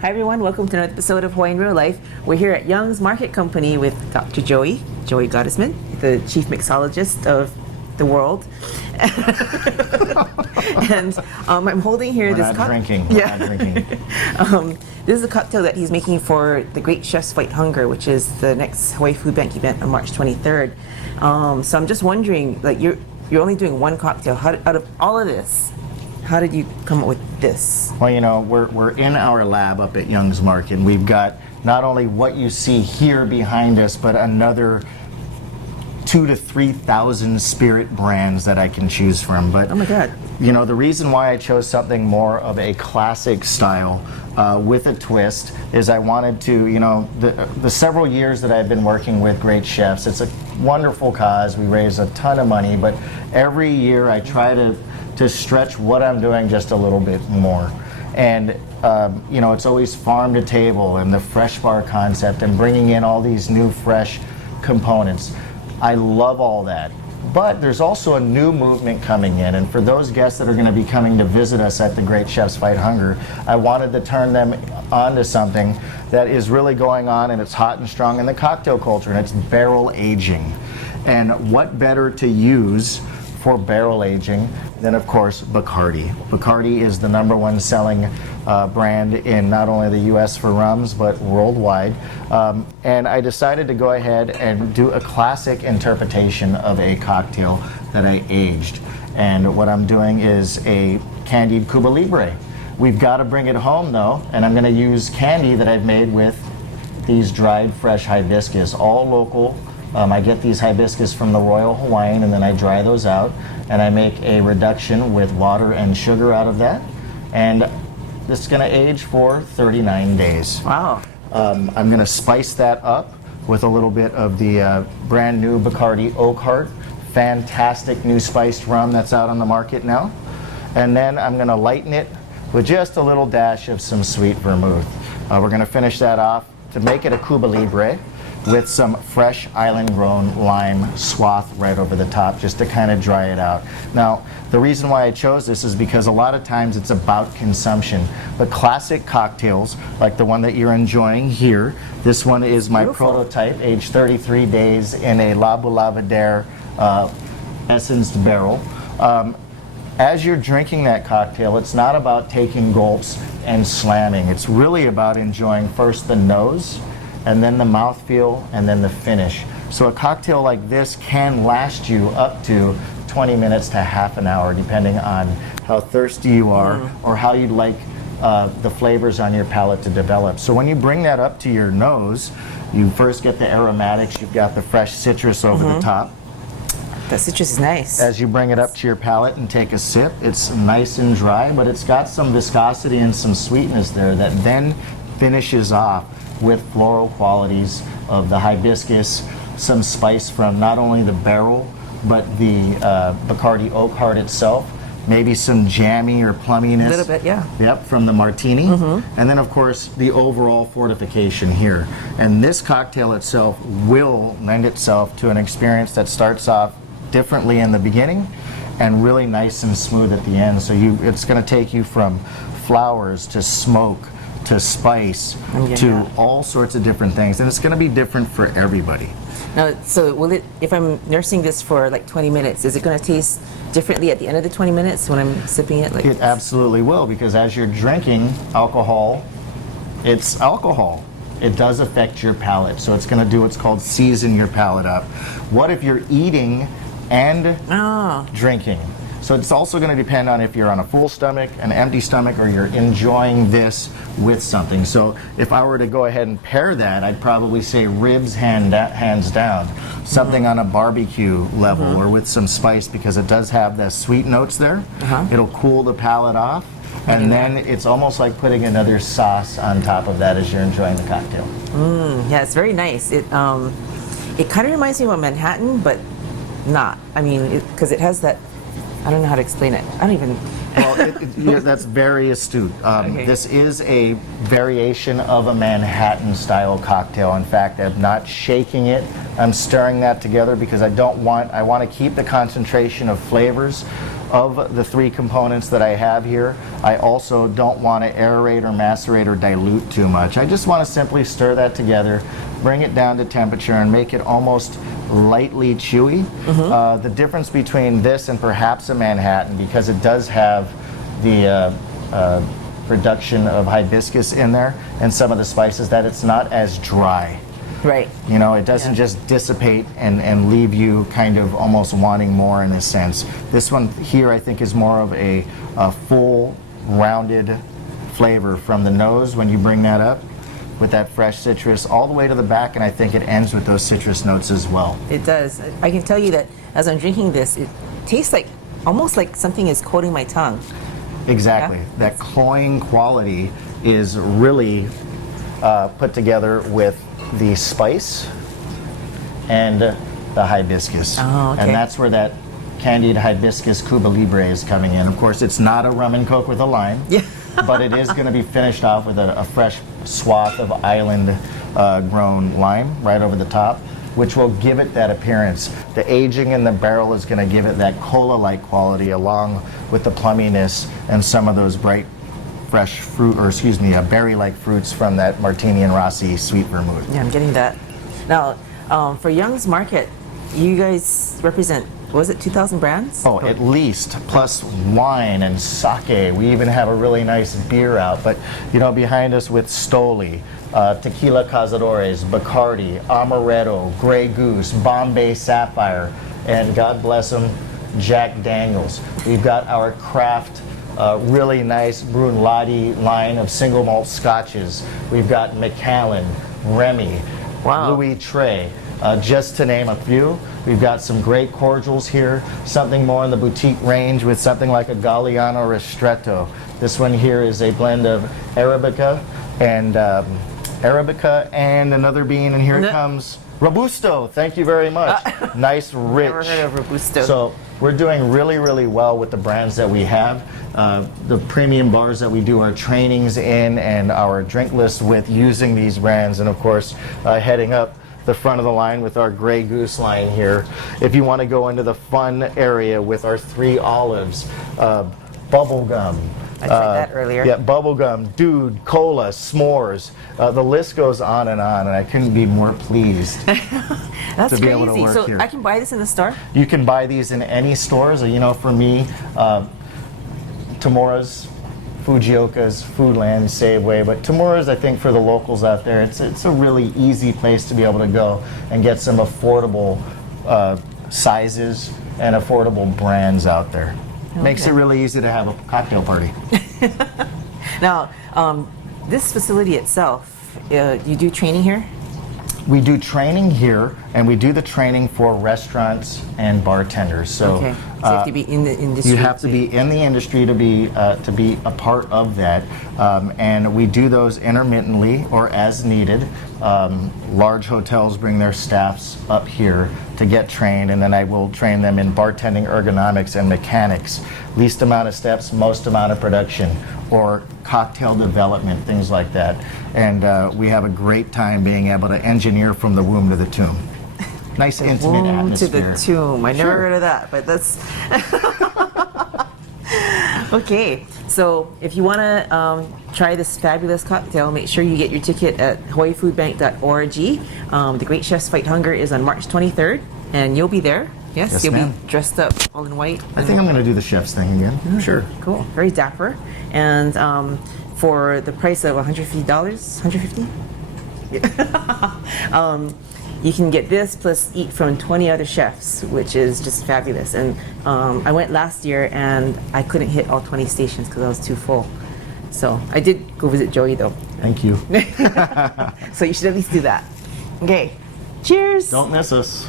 Hi everyone, welcome to another episode of Hawaii in Real Life. We're here at Young's Market Company with Dr. Joey Gottesman, the chief mixologist of the world. And I'm holding here this We're not drinking. This is a cocktail that he's making for the Great Chefs Fight Hunger, which is the next Hawaii Food Bank event on March 23rd. So I'm just wondering, like you're only doing one cocktail. Out of all of this, how did you come up with this? Well, you know, we're in our lab up at Young's Market, and we've got not only what you see here behind us, but another 2,000 to 3,000 spirit brands that I can choose from. But oh my God! You know, the reason why I chose something more of a classic style with a twist is I wanted to, you know, the several years that I've been working with great chefs, it's a wonderful cause. We raise a ton of money, but every year I try to stretch what I'm doing just a little bit more. And you know, it's always farm to table and the fresh bar concept and bringing in all these new fresh components. I love all that. But there's also a new movement coming in, and for those guests that are going to be coming to visit us at the Great Chefs Fight Hunger, I wanted to turn them on to something that is really going on, and it's hot and strong in the cocktail culture, and it's barrel aging. And what better to use for barrel aging than, of course, Bacardi. Bacardi is the #1 selling brand in not only the US for rums, but worldwide. And I decided to go ahead and do a classic interpretation of a cocktail that I aged. And what I'm doing is a candied Cuba Libre. We've got to bring it home though, and I'm going to use candy that I've made with these dried fresh hibiscus, all local. I get these hibiscus from the Royal Hawaiian, and then I dry those out, and I make a reduction with water and sugar out of that. And this is going to age for 39 days. Wow. I'm going to spice that up with a little bit of the brand new Bacardi Oak Heart. Fantastic new spiced rum that's out on the market now. And then I'm going to lighten it with just a little dash of some sweet vermouth. We're going to finish that off to make it a Cuba Libre with some fresh island-grown lime swath right over the top, just to kind of dry it out. Now, the reason why I chose this is because a lot of times it's about consumption, but classic cocktails, like the one that you're enjoying here, this one is my prototype, aged 33 days in a La Boulavardère essenced barrel. As you're drinking that cocktail, it's not about taking gulps and slamming. It's really about enjoying first the nose, and then the mouthfeel, and then the finish. So a cocktail like this can last you up to 20 minutes to half an hour, depending on how thirsty you are or how you'd like the flavors on your palate to develop. So when you bring that up to your nose, you first get the aromatics, you've got the fresh citrus over the top. That citrus is nice. As you bring it up to your palate and take a sip, it's nice and dry, but it's got some viscosity and some sweetness there that then finishes off with floral qualities of the hibiscus, some spice from not only the barrel, but the Bacardi Oak Heart itself, maybe some jammy or plumminess. A little bit, yeah. Yep, from the martini. And then, of course, the overall fortification here. And this cocktail itself will lend itself to an experience that starts off differently in the beginning and really nice and smooth at the end. So it's going to take you from flowers to smoke to spice to all sorts of different things, and it's going to be different for everybody. Now, so will it, if I'm nursing this for like 20 minutes, is it going to taste differently at the end of the 20 minutes when I'm sipping it? Like it absolutely will, because as you're drinking alcohol, it's alcohol. It does affect your palate, so it's going to do what's called season your palate up. What if you're eating and drinking? So it's also going to depend on if you're on a full stomach, an empty stomach, or you're enjoying this with something. So if I were to go ahead and pair that, I'd probably say ribs hands down. Something on a barbecue level or with some spice, because it does have the sweet notes there. It'll cool the palate off. And then it's almost like putting another sauce on top of that as you're enjoying the cocktail. Yeah, it's very nice. It kind of reminds me of a Manhattan, but not. I mean, because it has that, I don't know how to explain it. I don't even. Well, that's very astute. This is a variation of a Manhattan style cocktail. In fact, I'm not shaking it. I'm stirring that together because I want to keep the concentration of flavors of the 3 components that I have here. I also don't want to aerate or macerate or dilute too much. I just want to simply stir that together, bring it down to temperature, and make it almost lightly chewy. The difference between this and perhaps a Manhattan, because it does have the production of hibiscus in there and some of the spices, that it's not as dry. Right. You know, it doesn't just dissipate and leave you kind of almost wanting more in a sense. This one here I think is more of a full rounded flavor from the nose when you bring that up with that fresh citrus all the way to the back, and I think it ends with those citrus notes as well. It does. I can tell you that as I'm drinking this, it tastes like almost like something is coating my tongue. Exactly. Yeah. That cloying quality is really put together with the spice and the hibiscus. Oh, okay. And that's where that candied hibiscus Cuba Libre is coming in. Of course, it's not a rum and coke with a lime, Yeah. but it is going to be finished off with a fresh swath of island grown lime right over the top, which will give it that appearance. The aging in the barrel is going to give it that cola-like quality along with the plumminess and some of those bright fresh fruit, or excuse me, berry-like fruits from that Martini and Rossi sweet vermouth. Yeah, I'm getting that. Now, for Young's Market, you guys represent, what was it, 2,000 brands? Oh, at least, plus wine and sake. We even have a really nice beer out. But, you know, behind us with Stoli, Tequila Cazadores, Bacardi, Amaretto, Grey Goose, Bombay Sapphire, and God bless them, Jack Daniels. We've got our craft really nice Bruneladi line of single malt scotches. We've got Macallan, Remy, Wow. Louis Trey, just to name a few. We've got some great cordials here, something more in the boutique range with something like a Galliano Ristretto. This one here is a blend of Arabica and another bean, and here it comes. Robusto, thank you very much. Nice, rich. Never heard of Robusto. So we're doing really, really well with the brands that we have. The premium bars that we do our trainings in and our drink lists with using these brands, and of course heading up the front of the line with our Grey Goose line here. If you want to go into the fun area with our 3 olives, bubblegum. I tried that earlier. Yeah, bubblegum, dude, cola, s'mores. The list goes on, and I couldn't be more pleased That's to be able to crazy. work So here. I can buy this in the store? You can buy these in any stores. You know, for me, Tamura's, Fujioka's, Foodland, Safeway, but Tamura's, I think, for the locals out there, it's a really easy place to be able to go and get some affordable sizes and affordable brands out there. Makes it really easy to have a cocktail party. Now, this facility itself, you do training here? We do training here, and we do the training for restaurants and bartenders. So, Okay. So you have to be in the industry. you have to be in the industry to be a part of that, and we do those intermittently or as needed. Large hotels bring their staffs up here to get trained, and then I will train them in bartending, ergonomics, and mechanics. Least amount of steps, most amount of production, or cocktail development, things like that. And we have a great time being able to engineer from the womb to the tomb. Nice intimate Womb atmosphere. to the tomb. I never Sure. heard of that, but that's okay. So if you want to try this fabulous cocktail, make sure you get your ticket at hawaiifoodbank.org. The Great Chef's Fight Hunger is on March 23rd, and you'll be there. Yes, Yes, you'll ma'am. be dressed up all in white. I think I'm going to do the chef's thing again. Sure. Cool. Very dapper. And for the price of $150, $150? You can get this plus eat from 20 other chefs, which is just fabulous. And I went last year and I couldn't hit all 20 stations because I was too full. So I did go visit Joey though. Thank you. So you should at least do that. Okay. Cheers. Don't miss us.